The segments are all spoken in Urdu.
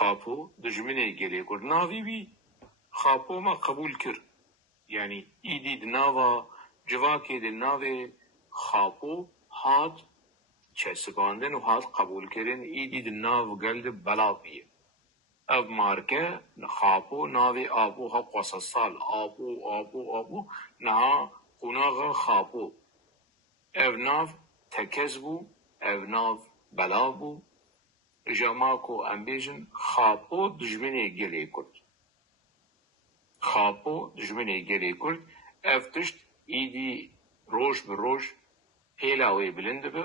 خاپو دجمنه گلی کرد ناوی بی خاپو ما قبول کرد یعنی ایدی دناوا جواکی دناوی خاپو هات چسکاندن و هات قبول کردن ایدی دناو گلد بلا بیه اف مارکه خاپو ناوی آبو ها قصصال آبو نها قناغ خاپو اف ناو تکز بو اف ناو بلا بو جماکو امبیجن خاپو دجمنه گلی کرد خاپو دجمنه گلی کرد اف تشت ایدی روش به روش پیلاوی بلند به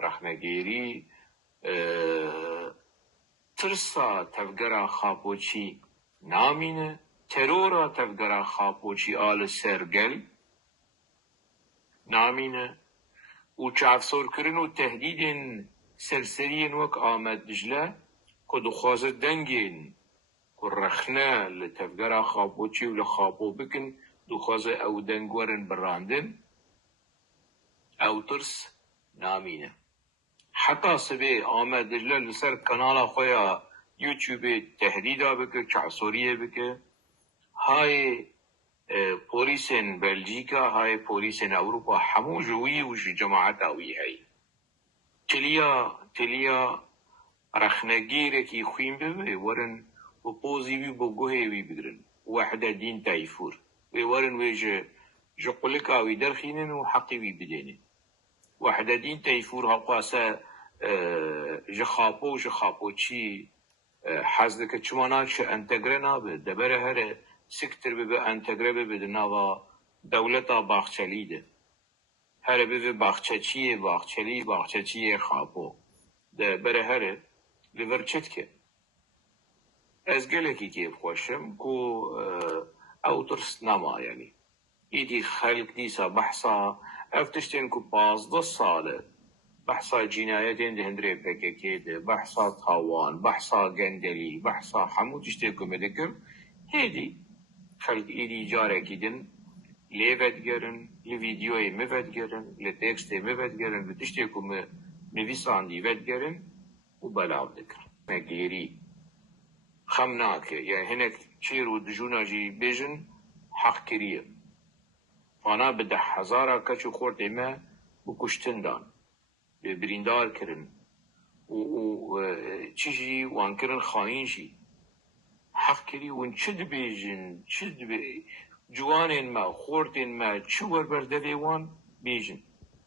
رخنه گیری ترسا تفگرا خاپوچی نامینه ترورا تفگرا خاپوچی آل سرگل نامینه و چافسور کرن و تهدیدن سرسرین وک آمد دجله که دخوازت دنگین که رخنه لتفگرا خاپوچی و لخاپو بکن دخوازه او دنگورن براندن او ترس نامینه حتی سبی آمد دجله لسر کانالا خویا یوتیوب تهدیدا بکه چعصوریه بکه های پولیسن بلژیکا های پولیسن اوروپا همو جوی و جماعت اوی های تلیا رخنگیره کی خویم ببه ورن و پوزی بی بگوه وی بگرن وحده دین تایفور وی ورن وی جو قلقا وی درخینن و حقی وی بدینه وحده دین تایفور حقاسه جخاپو چی حزده که چمانا چه انتگره نابه دبره هره سکتر به انتگره به دناوا دولتا باخچلی ده هره به باخچلی خاپو ده بره هره لورچت که از گلکی که بخوشم کو او ترس نما یعنی ایدی خلق دیسا بحثا افتشتین کو 15 ساله بحثا جنایتین ده هندره پککی ده بحثا تاوان بحثا گندلی بحثا همو تشتی کمده کم هیدی خلق ایدی جاره کدن لیوید گرن لویدیوی مفید گرن لتکستی مفید گرن لتشتی کم نویسان دیوید گرن و بلاو دکر مگیری خمناکه یعنی هنک چیر و دجونا جی بیجن حق کریه فانا به 10,000 کچو خورد ایمه بکشتن دان بریندار کرن و چیجی وان کرن خاین شی حق کری ون چد بیجن جوانین ما خوردین ما چو ور برده وان بیجن